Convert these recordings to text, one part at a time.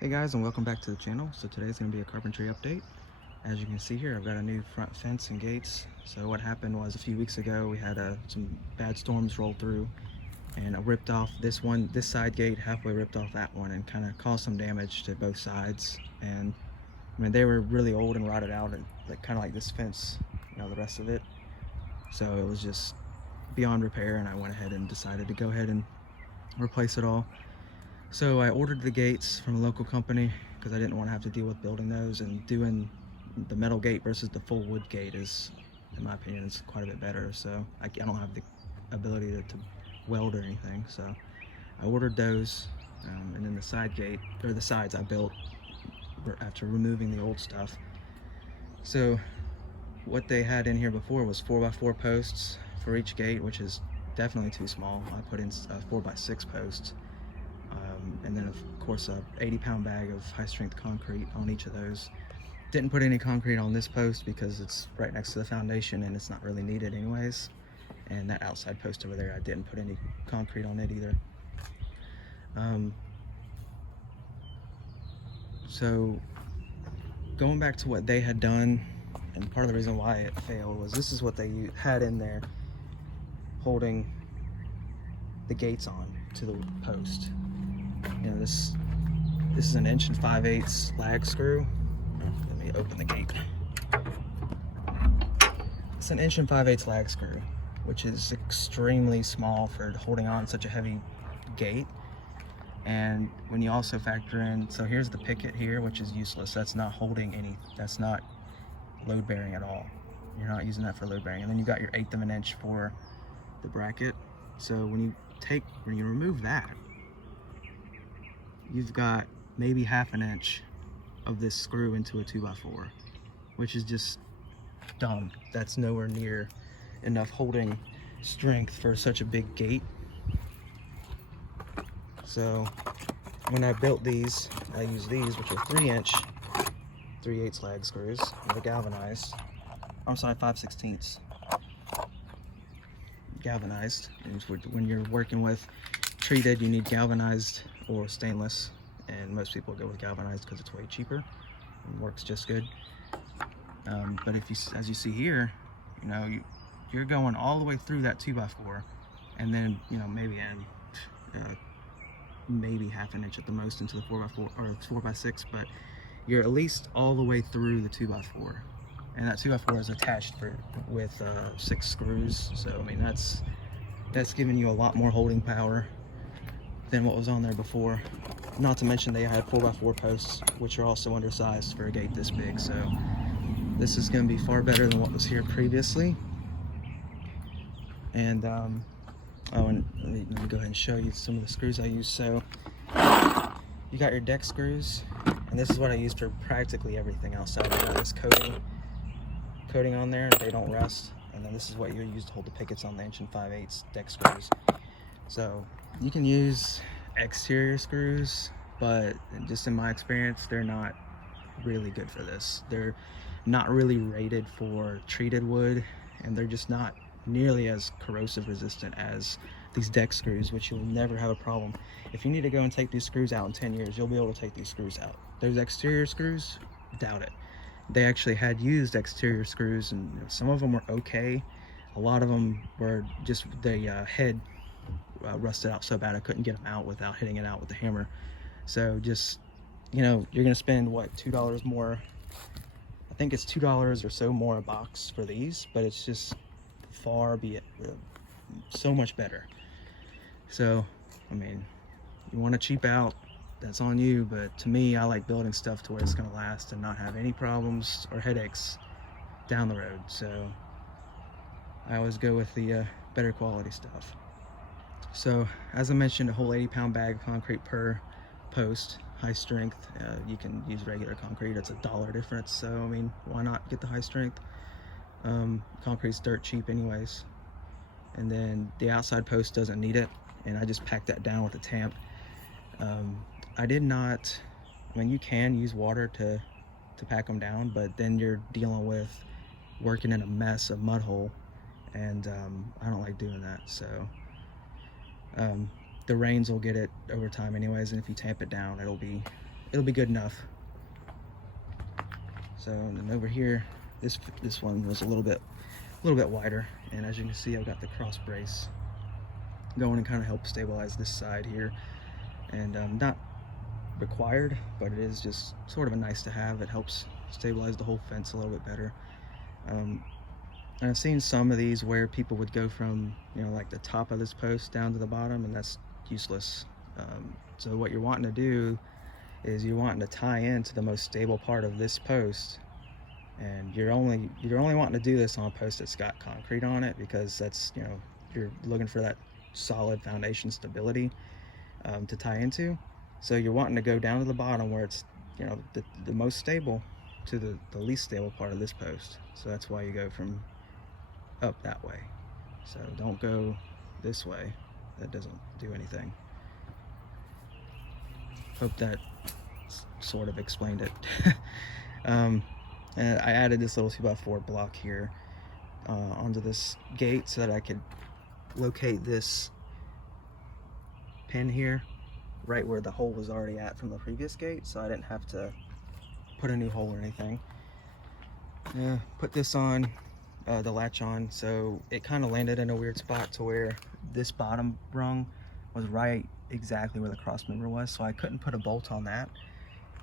Hey guys, and welcome back to the channel. So today's going to be a carpentry update. As you can see here, I've got a new front fence and gates. So what happened was a few weeks ago we had some bad storms roll through, and I ripped off this side gate, halfway ripped off that one, and kind of caused some damage to both sides. And I mean, they were really old and rotted out, and kind of like this fence, the rest of it. So it was just beyond repair, and I went ahead and decided to go ahead and replace it all. So I ordered the gates from a local company because I didn't want to have to deal with building those, and doing the metal gate versus the full wood gate is, in my opinion, is quite a bit better. So I don't have the ability to weld or anything, so I ordered those, and then the side gate, or the sides, I built after removing the old stuff. So what they had in here before was 4x4 posts for each gate, which is definitely too small. I put in 4x6 posts. And then of course a 80-pound bag of high-strength concrete on each of those. Didn't put any concrete on this post because it's right next to the foundation and it's not really needed anyways. And that outside post over there, I didn't put any concrete on it either. So going back to what they had done, and part of the reason why it failed was this is what they had in there holding the gates on to the post. This is an 1 5/8 lag screw. Let me open the gate. It's an 1 5/8 lag screw, which is extremely small for holding on such a heavy gate. And when you also factor in, so here's the picket here, which is useless. That's not holding any, that's not load bearing at all. You're not using that for load bearing. And then you got your 1/8 of an inch for the bracket. So when you remove that, you've got maybe 1/2 inch of this screw into a 2x4, which is just dumb. That's nowhere near enough holding strength for such a big gate. So when I built these, I used these, which are 3-inch 3/8 lag screws. They're galvanized. I'm sorry, 5/16 galvanized. And when you're working with treated, you need galvanized or stainless, and most people go with galvanized because it's way cheaper and works just good. But as you see here, you're going all the way through that 2x4, and then maybe 1/2 inch at the most into the 4x4 or 4x6, but you're at least all the way through the 2x4, and that 2x4 is attached with 6 screws. So I mean, that's giving you a lot more holding power than what was on there before. Not to mention they had 4x4 posts, which are also undersized for a gate this big. So this is going to be far better than what was here previously. And and let me go ahead and show you some of the screws I use. So you got your deck screws, and this is what I use for practically everything outside. I got this coating on there, they don't rust. And then this is what you use to hold the pickets on the 1 5/8 deck screws. So you can use exterior screws, but just in my experience, they're not really good for this. They're not really rated for treated wood, and they're just not nearly as corrosive resistant as these deck screws, which you'll never have a problem. If you need to go and take these screws out in 10 years, you'll be able to take these screws out. Those exterior screws, doubt it. They actually had used exterior screws, and some of them were okay. A lot of them were just the head rusted out so bad I couldn't get them out without hitting it out with the hammer. So just, you're gonna spend what, $2 more. I think it's $2 or so more a box for these, but it's just so much better. So I mean, you want to cheap out, that's on you, but to me, I like building stuff to where it's going to last and not have any problems or headaches down the road. So I always go with the better quality stuff. So as I mentioned, a whole 80-pound bag of concrete per post, high strength. You can use regular concrete, it's $1 difference. So I mean, why not get the high strength? Concrete's dirt cheap anyways. And then the outside post doesn't need it, and I just packed that down with a tamp. I did not, I mean, you can use water to pack them down, but then you're dealing with working in a mess of mud hole, and I don't like doing that. So the rains will get it over time anyways, and if you tamp it down, it'll be it'll be good enough. So, and then over here, this one was a little bit wider, and as you can see, I've got the cross brace going and kind of help stabilize this side here. And not required, but it is just sort of a nice to have. It helps stabilize the whole fence a little bit better. And I've seen some of these where people would go from, you know, like the top of this post down to the bottom, and that's useless. So what you're wanting to do is you're wanting to tie into the most stable part of this post, and you're only wanting to do this on a post that's got concrete on it, because that's, you know, you're looking for that solid foundation stability to tie into. So you're wanting to go down to the bottom where it's, you know, the most stable to the least stable part of this post. So that's why you go from up that way. So don't go this way. That doesn't do anything. Hope that sort of explained it. And I added this little 2x4 block here onto this gate so that I could locate this pin here right where the hole was already at from the previous gate, so I didn't have to put a new hole or anything. Put this on, the latch on, so it kind of landed in a weird spot to where this bottom rung was right exactly where the cross member was, so I couldn't put a bolt on that.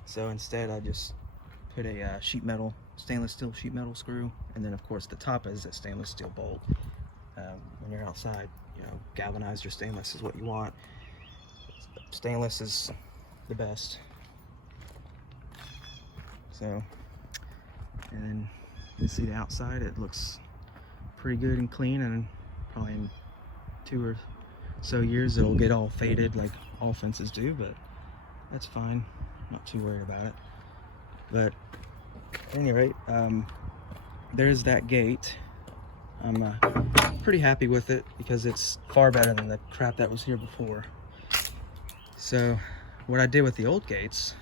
So instead I just put a stainless steel sheet metal screw, and then of course the top is a stainless steel bolt. When you're outside, you know, galvanized or stainless is what you want. Stainless is the best. So, and then you see the outside, it looks pretty good and clean, and probably in 2 or so years it'll get all faded like all fences do, but that's fine. Not too worried about it. But at any rate, there's that gate. I'm pretty happy with it because it's far better than the crap that was here before. So what I did with the old gates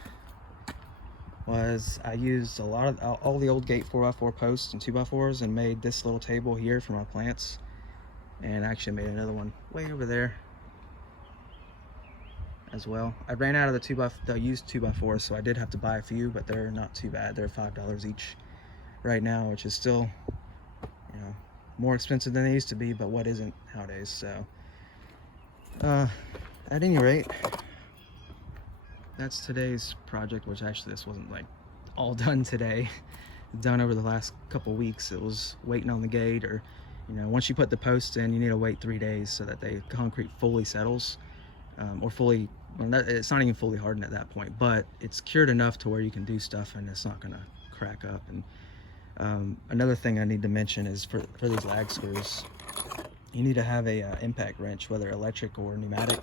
was I used a lot of all the old gate 4x4 posts and 2x4s and made this little table here for my plants, and I actually made another one way over there as well. I ran out of the used 2x4s, so I did have to buy a few, but they're not too bad. They're $5 each right now, which is still, you know, more expensive than they used to be, but what isn't nowadays. So at any rate, that's today's project, which actually this wasn't like all done today. Done over the last couple weeks. It was waiting on the gate, or, you know, once you put the posts in, you need to wait 3 days so that the concrete fully settles, or fully, well, it's not even fully hardened at that point, but it's cured enough to where you can do stuff and it's not gonna crack up. And another thing I need to mention is for these lag screws, you need to have a impact wrench, whether electric or pneumatic.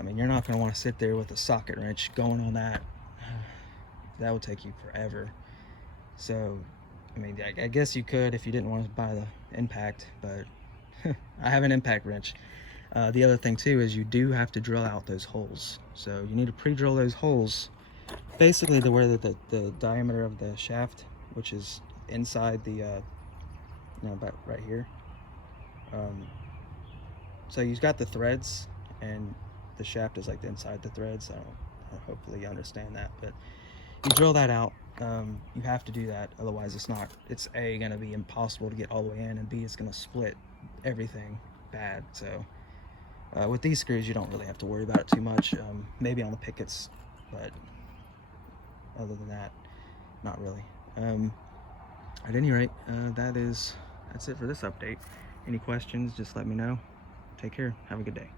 I mean, you're not going to want to sit there with a socket wrench going on that. That would take you forever. So, I mean, I guess you could if you didn't want to buy the impact, but I have an impact wrench. The other thing too is you do have to drill out those holes. So you need to pre-drill those holes basically to where the diameter of the shaft, which is inside the, you know, about right here. So you've got the threads, and the shaft is like inside the threads. Hopefully you understand that, but you drill that out. You have to do that, otherwise it's A, gonna be impossible to get all the way in, and B, it's gonna split everything bad. So with these screws you don't really have to worry about it too much, maybe on the pickets, but other than that, not really. At any rate, that's it for this update. Any questions, just let me know. Take care, have a good day.